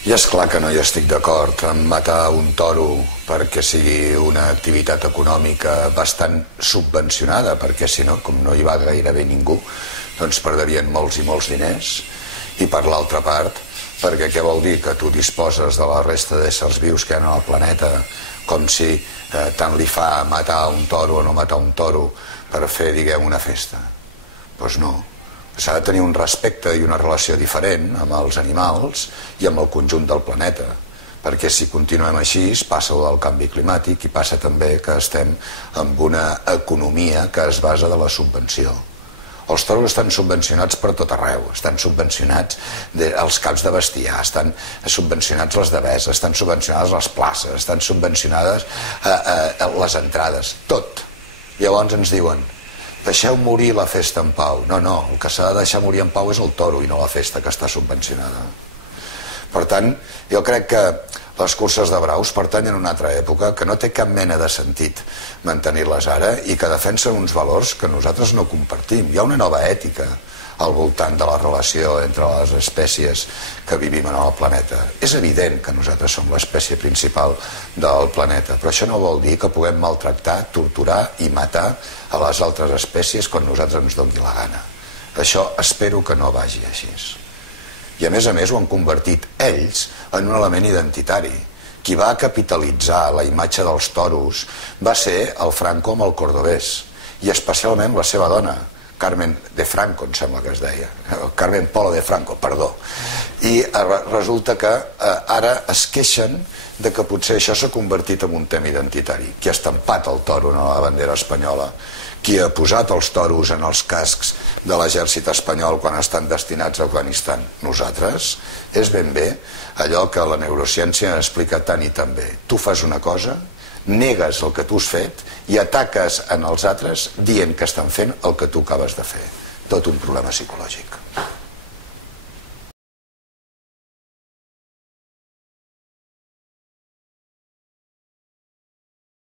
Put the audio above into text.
I és clar que no hi estic d'acord en matar un toro perquè sigui una activitat econòmica bastant subvencionada, perquè si no, com no hi va gairebé ningú, doncs perdrien molts i molts diners. I per l'altra part, perquè què vol dir? Que tu disposes de la resta d'éssers vius que hi ha al planeta com si tant li fa matar un toro o no matar un toro per fer, diguem, una festa. Doncs no. S'ha de tenir un respecte i una relació diferent amb els animals i amb el conjunt del planeta, perquè si continuem així passa el canvi climàtic i passa també que estem amb una economia que es basa de la subvenció. Els toros estan subvencionats per tot arreu, estan subvencionats els camps de bestiar, estan subvencionats les deveses, estan subvencionades les places, estan subvencionades les entrades, tot. Llavors ens diuen: deixeu morir la festa en pau. No, el que s'ha de deixar morir en pau és el toro i no la festa que està subvencionada. Per tant, jo crec que les curses de braus pertanyen a una altra època que no té cap mena de sentit mantenir-les ara i que defensen uns valors que nosaltres no compartim. Hi ha una nova ètica al voltant de la relació entre les espècies que vivim en el planeta. És evident que nosaltres som l'espècie principal del planeta, però això no vol dir que puguem maltractar, torturar i matar a les altres espècies quan nosaltres ens doni la gana. Això espero que no vagi així. I a més ho han convertit ells en un element identitari. Qui va capitalitzar la imatge dels toros va ser el Franco amb el cordobès, i especialment la seva dona, Carmen de Franco, em sembla que es deia, Carmen Polo de Franco, perdó. I resulta que ara es queixen de que potser això s'ha convertit en un tema identitari. Qui ha estampat el toro en la bandera espanyola? Qui ha posat els toros en els cascs de l'exèrcit espanyol quan estan destinats a Afganistan? Nosaltres. És ben bé allò que la neurociència explica tant i tan bé. Tu fas una cosa, negues el que tu has fet i ataques en els altres dient que estan fent el que tu acabes de fer. Tot un problema psicològic.